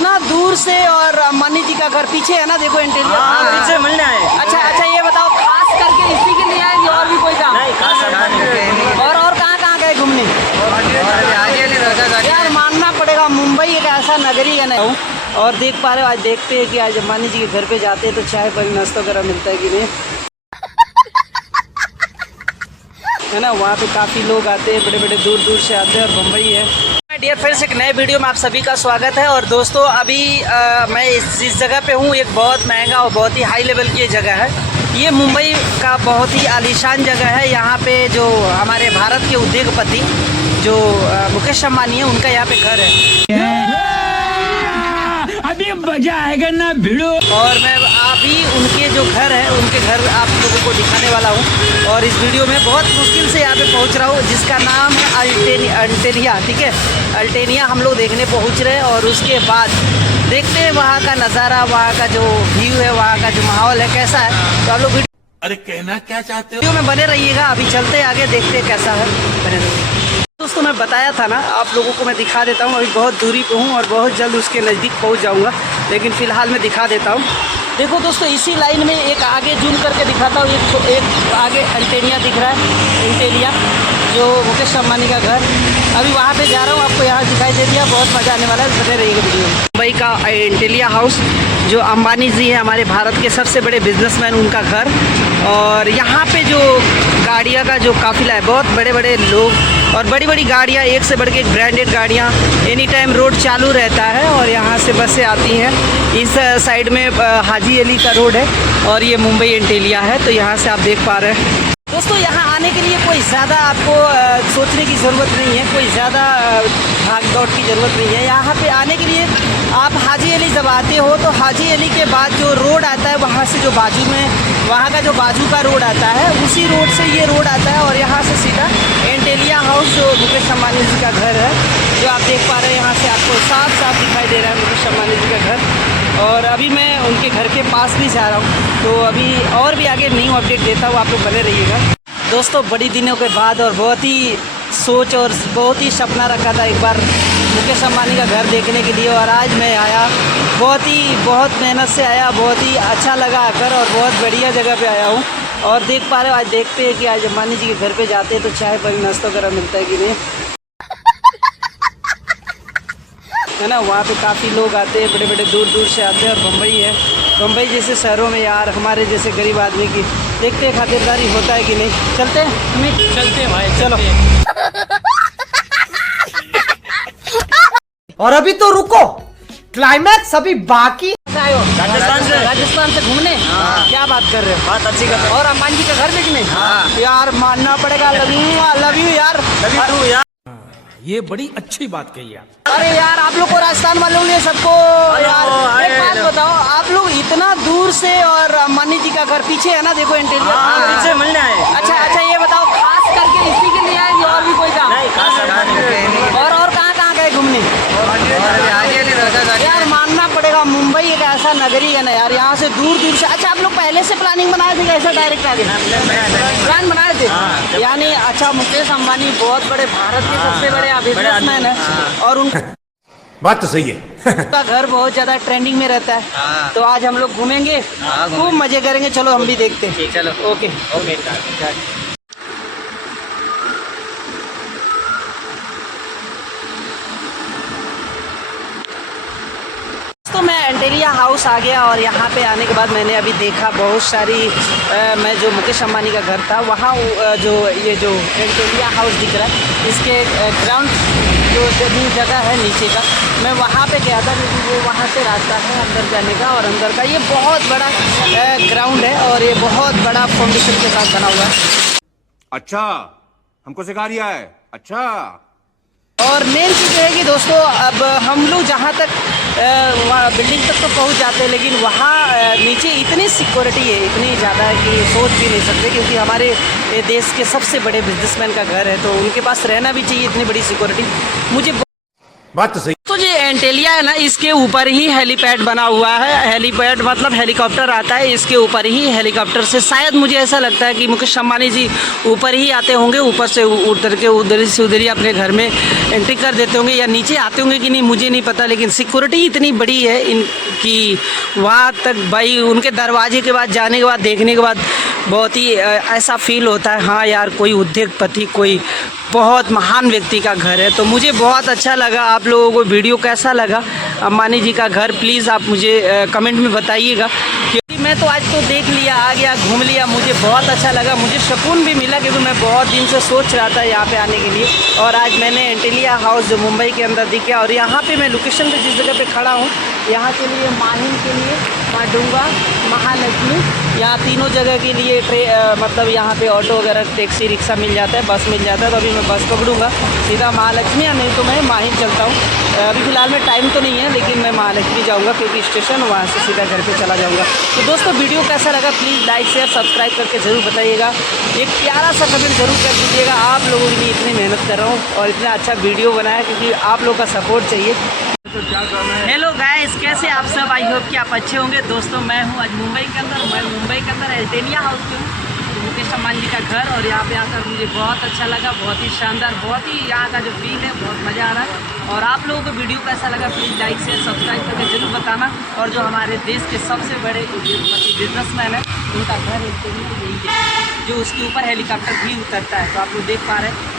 इतना दूर से और अंबानी जी का घर पीछे है ना, देखो इंटीरियर पीछे मिलना है। अच्छा ये बताओ, खास करके इसी के लिए आए और भी कोई काम? और कहाँ गए घूमने? यार मानना पड़ेगा, मुंबई एक ऐसा नगरी है ना। और देख पा रहे हो, आज देखते हैं कि आज अंबानी जी के घर पे जाते हैं तो चाय पर नाश्ता वगैरह मिलता है कि नहीं, है ना। वहाँ पे काफ़ी लोग आते हैं, बड़े बड़े दूर से आते हैं, और मुंबई है। डियर फ्रेंड्स, एक नए वीडियो में आप सभी का स्वागत है। और दोस्तों अभी मैं इस जगह पे हूँ, एक बहुत महंगा और बहुत ही हाई लेवल की जगह है। ये मुंबई का बहुत ही आलीशान जगह है। यहाँ पे जो हमारे भारत के उद्योगपति जो मुकेश अंबानी है, उनका यहाँ पे घर है। अभी मजा आएगा ना भिड़ो। और मैं अभी उनके जो घर है, उनके घर आप लोगों को दिखाने वाला हूँ। और इस वीडियो में बहुत मुश्किल से यहाँ पे पहुँच रहा हूँ, जिसका नाम है अल्टेनिया। ठीक है, अल्टेनिया हम लोग देखने पहुँच रहे हैं। और उसके बाद देखते हैं वहाँ का नज़ारा, वहाँ का जो व्यू है, वहाँ का जो माहौल है कैसा है। तो आप लोग अरे कहना क्या चाहते हो? वीडियो में बने रहिएगा। अभी चलते आगे, देखते हैं कैसा है, बने रहिए। दोस्तों मैं बताया था ना, आप लोगों को मैं दिखा देता हूँ। अभी बहुत दूरी पे हूँ और बहुत जल्द उसके नज़दीक पहुँच जाऊँगा, लेकिन फ़िलहाल मैं दिखा देता हूँ। देखो दोस्तों, इसी लाइन में एक आगे जूम करके दिखाता हूँ। एक आगे अल्टेनिया दिख रहा है, इंटेलिया, जो मुकेश अंबानी का घर। अभी वहाँ पे जा रहा हूँ, आपको यहाँ दिखाई दे दिया। बहुत मज़ा आने वाला है, बने रहिएगा वीडियो में। मुंबई का इंटेलिया हाउस, जो अंबानी जी है, हमारे भारत के सबसे बड़े बिजनेसमैन, उनका घर। और यहाँ पे जो गाड़ियाँ का जो काफिला है, बहुत बड़े बड़े लोग और बड़ी बड़ी गाड़ियाँ, एक से बढ़ के एक ब्रांडेड गाड़ियाँ, एनी टाइम रोड चालू रहता है। और यहाँ से बसें आती हैं। इस साइड में हाजी अली का रोड है और ये मुंबई इंटेलिया है। तो यहाँ से आप देख पा रहे हैं दोस्तों, यहाँ आने के लिए कोई ज़्यादा आपको सोचने की ज़रूरत नहीं है, कोई ज़्यादा भाग दौड़ की ज़रूरत नहीं है। यहाँ पे आने के लिए आप हाजी अली जब आते हो तो हाजी अली के बाद जो रोड आता है, वहाँ से जो बाजू में, वहाँ का जो बाजू का रोड आता है, उसी रोड से ये रोड आता है। और यहाँ से सीधा इंटेलिया हाउस, जो मुकेश अंबानी जी का घर है, जो आप देख पा रहे हैं, यहाँ से आपको साफ साफ दिखाई दे रहा है मुकेश अंबानी जी का घर। और अभी मैं उनके घर के पास भी जा रहा हूँ, तो अभी और भी आगे न्यू अपडेट देता हूँ, आप लोग बने रहिएगा। दोस्तों बड़ी दिनों के बाद और बहुत ही सोच और बहुत ही सपना रखा था एक बार मुकेश अंबानी का घर देखने के लिए, और आज मैं आया। बहुत मेहनत से आया, बहुत ही अच्छा लगा आकर, और बहुत बढ़िया जगह पे आया हूँ। और देख पा रहे हो, आज देखते हैं कि आज अंबानी जी के घर पे जाते हैं तो चाय पर नाश्ता वगैरह मिलता है कि नहीं, है ना। वहाँ पे काफ़ी लोग आते हैं, बड़े बड़े दूर से आते हैं। और मुंबई है, मुंबई जैसे शहरों में यार हमारे जैसे गरीब आदमी की देखते हैं खातिरदारी होता है कि नहीं। चलते हैं, चलते हैं भाई, चलो। और अभी तो रुको, क्लाइमैक्स अभी बाकी। राजस्थान से घूमने? क्या बात कर रहे हो, बात अच्छी कर रहे हो। और अंबानी जी का घर देखने? यार मानना पड़ेगा, लव यू यार, ये बड़ी अच्छी बात कही आप। अरे यार आप लोग को, राजस्थान वालों ने सबको यार एक बात बताओ, आप लोग इतना दूर से और अंबानी जी का घर पीछे है ना, देखो इंटीरियर पीछे मिलना है। अच्छा ये बताओ, खास करके इसी के लिए आए और भी कोई काम? और कहाँ गए घूमने? यार मानना पड़ेगा, मुंबई एक ऐसा नगरी है ना यार, यहाँ से दूर से। अच्छा आप लोग पहले से प्लानिंग बनाए थे, ऐसा डायरेक्ट आ गए? प्लान बनाए थे यानी। अच्छा, मुकेश अंबानी बहुत बड़े, भारत के सबसे बड़े बिजनेसमैन है, और उनका बात तो सही है। उनका घर बहुत ज्यादा ट्रेंडिंग में रहता है। तो आज हम लोग घूमेंगे, खूब मजे करेंगे। चलो हम भी देखते हैं। चलो, ओके। तो मैं इंटेलिया हाउस आ गया, और यहाँ पे आने के बाद मैंने अभी देखा बहुत सारी मैं जो मुकेश अंबानी का घर था, वहाँ जो ये जो इंटेलिया हाउस दिख रहा है, इसके ग्राउंड जो जगह है नीचे का, मैं वहाँ पे गया था, क्योंकि वो वहाँ से रास्ता है अंदर जाने का। और अंदर का ये बहुत बड़ा ग्राउंड है, और ये बहुत बड़ा फाउंडेशन के साथ बना हुआ है। अच्छा, हमको सिखा रिया है। अच्छा, और मेन चीज़ है कि दोस्तों, अब हम लोग जहाँ तक बिल्डिंग तक तो पहुँच जाते हैं, लेकिन वहाँ नीचे इतनी सिक्योरिटी है, इतनी ज़्यादा है कि सोच भी नहीं सकते। क्योंकि हमारे देश के सबसे बड़े बिजनेसमैन का घर है, तो उनके पास रहना भी चाहिए इतनी बड़ी सिक्योरिटी। मुझे बात तो सही। तो ये एंटेलिया है ना, इसके ऊपर ही हेलीपैड बना हुआ है। हेलीपैड मतलब हेलीकॉप्टर आता है, इसके ऊपर ही हेलीकॉप्टर से शायद मुझे ऐसा लगता है कि मुकेश अंबानी जी ऊपर ही आते होंगे, ऊपर से उतर के उधर से उधर ही अपने घर में एंट्री कर देते होंगे, या नीचे आते होंगे कि नहीं मुझे नहीं पता। लेकिन सिक्योरिटी इतनी बड़ी है इनकी वहाँ तक भाई, उनके दरवाजे के बाद जाने के बाद देखने के बाद बहुत ही ऐसा फील होता है हाँ यार कोई उद्योगपति, कोई बहुत महान व्यक्ति का घर है। तो मुझे बहुत अच्छा लगा। आप लोगों को वीडियो कैसा लगा अंबानी जी का घर, प्लीज़ आप मुझे कमेंट में बताइएगा। क्योंकि मैं तो आज तो देख लिया, आ गया, घूम लिया, मुझे बहुत अच्छा लगा, मुझे सुकून भी मिला, क्योंकि मैं बहुत दिन से सोच रहा था यहाँ पे आने के लिए। और आज मैंने एंटेलिया हाउस जो मुंबई के अंदर दिखा, और यहाँ पे मैं लोकेशन पे जिस जगह पे खड़ा हूँ, यहाँ के लिए माहिम के लिए, माडुंगा, महालक्ष्मी, यहाँ तीनों जगह के लिए मतलब यहाँ पे ऑटो वगैरह, टैक्सी, रिक्शा मिल जाता है, बस मिल जाता है। तो अभी मैं बस पकड़ूंगा सीधा महालक्ष्मी, या नहीं तो मैं माहिम चलता हूँ। अभी फ़िलहाल में टाइम तो नहीं है, लेकिन मैं महालक्ष्मी जाऊँगा क्योंकि स्टेशन, वहाँ से सीधा घर पे चला जाऊँगा। तो दोस्तों वीडियो कैसा लगा प्लीज़ लाइक शेयर सब्सक्राइब करके ज़रूर बताइएगा। एक प्यारा सा कमेंट ज़रूर कर दीजिएगा। आप लोगों के लिए इतनी मेहनत कर रहा हूँ और इतना अच्छा वीडियो बनाया, क्योंकि आप लोगों का सपोर्ट चाहिए। हेलो गाइस, कैसे आप सब? आई होप कि आप अच्छे होंगे। दोस्तों मैं हूँ आज मुंबई के अंदर, मैं मुंबई के अंदर एंटेलिया हाउस पे हूँ, मुकेश अंबानी जी का घर। और यहाँ पे आकर मुझे बहुत अच्छा लगा, बहुत ही शानदार, बहुत ही यहाँ का जो फील है, बहुत मज़ा आ रहा है। और आप लोगों को वीडियो कैसा लगा प्लीज़ लाइक शेयर सब्सक्राइब करके ज़रूर बताना। और जो हमारे देश के सबसे बड़े उद्योगपति बिजनेसमैन है, उनका घर एंटेलिया यही है, जो उसके ऊपर हेलीकॉप्टर भी उतरता है। तो आप लोग देख पा रहे हैं